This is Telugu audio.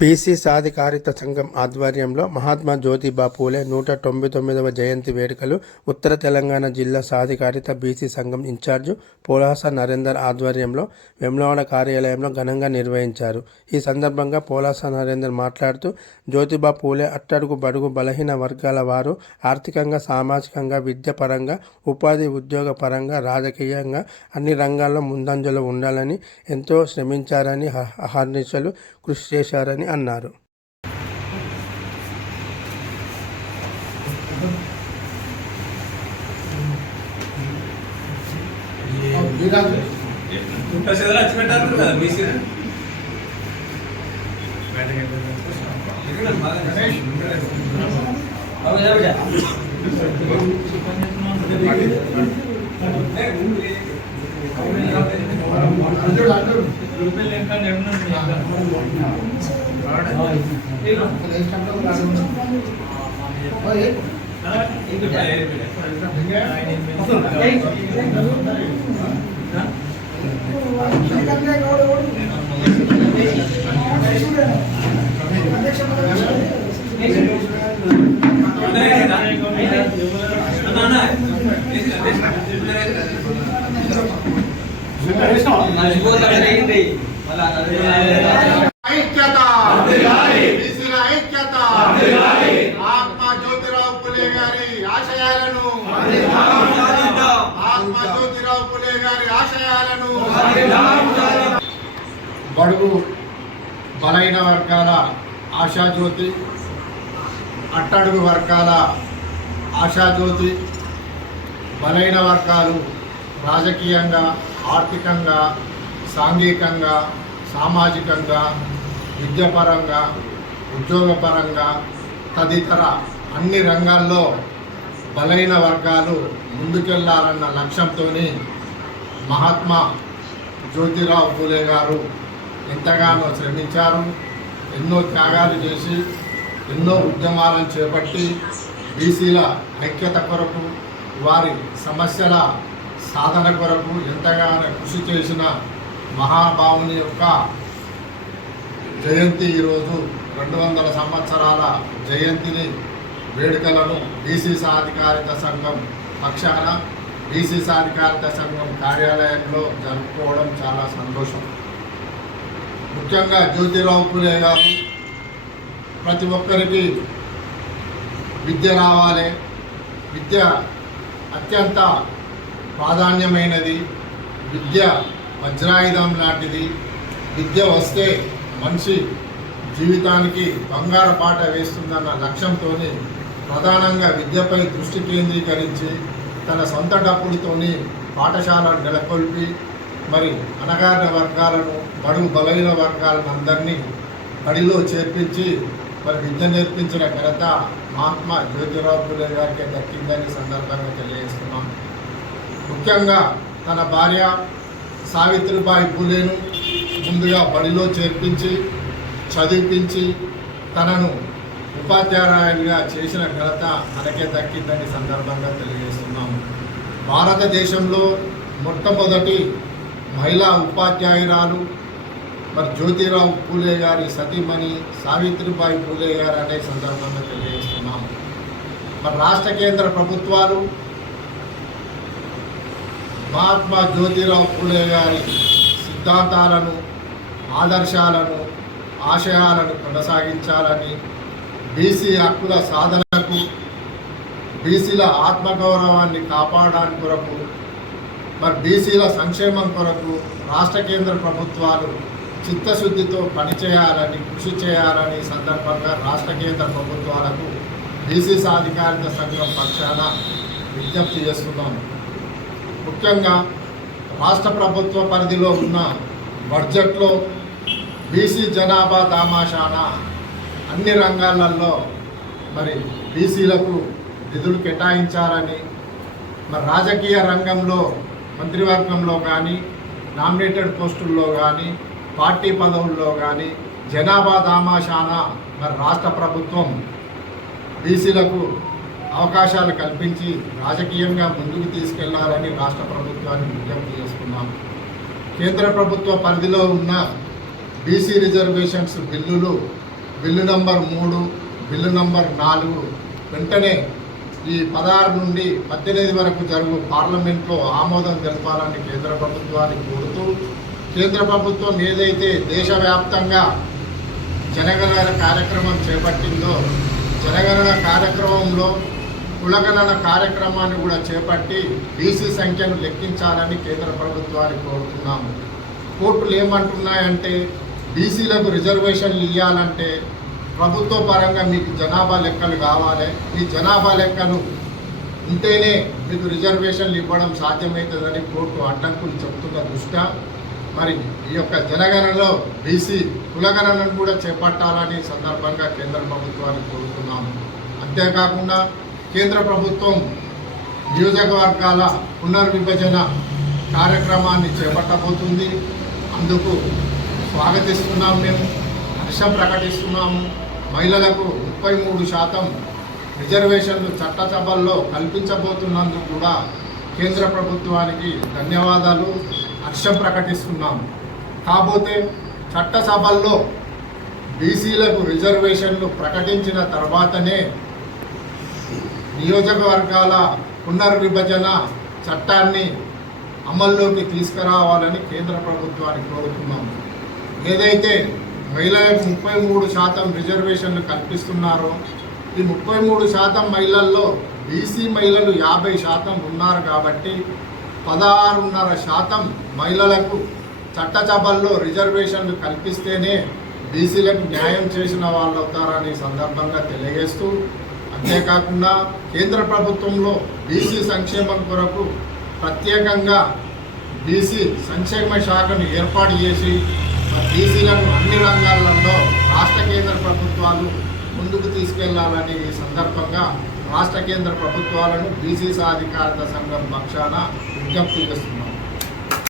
బీసీ సాధికారిత సంఘం ఆధ్వర్యంలో మహాత్మా జ్యోతిబా పూలే 199వ జయంతి వేడుకలు ఉత్తర తెలంగాణ జిల్లా సాధికారిత బీసీ సంఘం ఇన్ఛార్జు పోలాస నరేందర్ ఆధ్వర్యంలో వేములవాడ కార్యాలయంలో ఘనంగా నిర్వహించారు. ఈ సందర్భంగా పోలాస నరేందర్ మాట్లాడుతూ జ్యోతిబా పూలే అట్టడుగు బడుగు బలహీన వర్గాల వారు ఆర్థికంగా, సామాజికంగా, విద్యాపరంగా, ఉపాధి ఉద్యోగ పరంగా, రాజకీయంగా అన్ని రంగాల్లో ముందంజలో ఉండాలని ఎంతో శ్రమించారని, అహర్నిశలు కృషి చేశారని అన్నారు. మహాత్మా జ్యోతిరావు పులే గారి ఆశయాలను బడుగు బలైన వర్గాల ఆశాజ్యోతి, అట్టడుగు వర్గాల ఆశాజ్యోతి, బలైన వర్గాలు రాజకీయంగా, ఆర్థికంగా, సాంఘికంగా, సామాజికంగా, విద్యాపరంగా, ఉద్యోగపరంగా తదితర అన్ని రంగాల్లో బలైన వర్గాలు ముందుకెళ్లాలన్న లక్ష్యంతో మహాత్మా జ్యోతిరావు పూలే గారు ఎంతగానో శ్రమించారు. ఎన్నో త్యాగాలు చేసి, ఎన్నో ఉద్యమాలను చేపట్టి బీసీల ఐక్యత కొరకు, వారి సమస్యల సాధన కొరకు ఎంతగానో కృషి చేసిన మహాభావుని యొక్క జయంతి ఈరోజు 200 సంవత్సరాల జయంతిని వేడుకలను బీసీ సాధికారిత సంఘం పక్షాన బీసీ సాధికారిత సంఘం కార్యాలయంలో జరుపుకోవడం చాలా సంతోషం. ముఖ్యంగా జ్యోతిరావు పూలే గారు ప్రతి ఒక్కరికి విద్య రావాలి, విద్య అత్యంత ప్రాధాన్యమైనది, విద్య వజ్రాయుధం లాంటిది, విద్య వస్తే మనిషి జీవితానికి బంగారు పాట వేస్తుందన్న లక్ష్యంతో ప్రధానంగా విద్యపై దృష్టి కేంద్రీకరించి తన సొంత డబ్బులతోని పాఠశాలను నెలకొల్పి మరి అణగారిన వర్గాలను, బడుగు బలైన వర్గాలను అందరినీ బడిలో చేర్పించి మరి విద్య నేర్పించిన ఘనత మహాత్మా జ్యోతిరావు పూలే గారికి దక్కిందని సందర్భంగా తెలియజేస్తున్నాం. ముఖ్యంగా తన భార్య సావిత్రిబాయి పూలేను ముందుగా బడిలో చేర్పించి చదివించి తనను ఉపాధ్యాయులుగా చేసిన ఘనత తనకే దక్కిందని సందర్భంగా తెలియజేస్తున్నాము. భారతదేశంలో మొట్టమొదటి మహిళా ఉపాధ్యాయురాలు మరి జ్యోతిరావు పూలే గారి సతీమణి సావిత్రిబాయి పూలే గారు అనే సందర్భంగా తెలియజేస్తున్నాము. మరి రాష్ట్ర కేంద్ర ప్రభుత్వాలు మహాత్మా జ్యోతిరావు పూలే గారి సిద్ధాంతాలను, ఆదర్శాలను, ఆశయాలను కొనసాగించాలని, బీసీ హక్కుల సాధనకు, బీసీల ఆత్మగౌరవాన్ని కాపాడడానికి కొరకు, మరి బీసీల సంక్షేమం కొరకు రాష్ట్ర కేంద్ర ప్రభుత్వాలు చిత్తశుద్ధితో పనిచేయాలని, కృషి చేయాలని సందర్భంగా రాష్ట్ర కేంద్ర ప్రభుత్వాలకు బీసీ సాధికారిత సంఘం పక్షాన విజ్ఞప్తి చేస్తున్నాము. ముఖ్యంగా రాష్ట్ర ప్రభుత్వ పరిధిలో ఉన్న బడ్జెట్లో బీసీ జనాభా దామాషాన అన్ని రంగాలలో మరి బీసీలకు నిధులు కేటాయించాలని, మరి రాజకీయ రంగంలో మంత్రివర్గంలో కానీ, నామినేటెడ్ పోస్టుల్లో కానీ, పార్టీ పదవుల్లో కానీ జనాభా దామాషాన మరి రాష్ట్ర ప్రభుత్వం బీసీలకు అవకాశాలు కల్పించి రాజకీయంగా ముందుకు తీసుకెళ్లాలని రాష్ట్ర ప్రభుత్వాన్ని విజ్ఞప్తి చేస్తున్నాము. కేంద్ర ప్రభుత్వ పరిధిలో ఉన్న బీసీ రిజర్వేషన్స్ బిల్లులు బిల్లు నంబర్ 3, బిల్లు నంబర్ 4 వెంటనే ఈ 16 నుండి 18 వరకు జరుగు పార్లమెంట్లో ఆమోదం తెలపాలని కేంద్ర ప్రభుత్వాన్ని కోరుతూ, కేంద్ర ప్రభుత్వం ఏదైతే దేశవ్యాప్తంగా జనగణన కార్యక్రమం చేపట్టిందో, జనగణన కార్యక్రమంలో కులగణన కార్యక్రమాన్ని కూడా చేపట్టి బీసీ సంఖ్యను లెక్కించాలని కేంద్ర ప్రభుత్వాన్ని కోరుతున్నాము. కోర్టులు ఏమంటున్నాయంటే, బీసీలకు రిజర్వేషన్లు ఇవ్వాలంటే ప్రభుత్వ పరంగా మీకు జనాభా లెక్కలు కావాలి, మీ జనాభా లెక్కలు ఉంటేనే మీకు రిజర్వేషన్లు ఇవ్వడం సాధ్యమవుతుందని కోర్టు అడ్డంకులు చెప్తున్న దృష్ట్యా మరి ఈ యొక్క జనగణనలో బీసీ కులగణనను కూడా చేపట్టాలని సందర్భంగా కేంద్ర ప్రభుత్వాన్ని కోరుతున్నాము. అంతేకాకుండా కేంద్ర ప్రభుత్వం నియోజకవర్గాల పునర్విభజన కార్యక్రమాన్ని చేపట్టబోతుంది. అందుకు స్వాగతిస్తున్నాం, మేము హర్షం ప్రకటిస్తున్నాము. మహిళలకు 33% రిజర్వేషన్లు చట్టసభల్లో కల్పించబోతున్నందుకు కూడా కేంద్ర ప్రభుత్వానికి ధన్యవాదాలు, హర్షం ప్రకటిస్తున్నాము. కాకపోతే చట్టసభల్లో బీసీలకు రిజర్వేషన్లు ప్రకటించిన తర్వాతనే నియోజకవర్గాల పునర్విభజన చట్టాన్ని అమల్లోకి తీసుకురావాలని కేంద్ర ప్రభుత్వాన్ని కోరుతున్నాము. ఏదైతే మహిళలకు 33% రిజర్వేషన్లు కల్పిస్తున్నారో, ఈ 33% మహిళల్లో బీసీ మహిళలు 50% ఉన్నారు కాబట్టి 16.5% మహిళలకు చట్టసభల్లో రిజర్వేషన్లు కల్పిస్తేనే బీసీలకు న్యాయం చేసిన వాళ్ళు అవుతారని సందర్భంగా తెలియజేస్తూ, అంతేకాకుండా కేంద్ర ప్రభుత్వంలో బీసీ సంక్షేమం కొరకు ప్రత్యేకంగా బీసీ సంక్షేమ శాఖను ఏర్పాటు చేసి బీసీలను అన్ని రంగాలలో రాష్ట్ర కేంద్ర ప్రభుత్వాలు ముందుకు తీసుకెళ్లాలని ఈ సందర్భంగా రాష్ట్ర కేంద్ర ప్రభుత్వాలను బీసీ సాధికారత సంఘం పక్షాన విజ్ఞప్తి చేస్తున్నాం.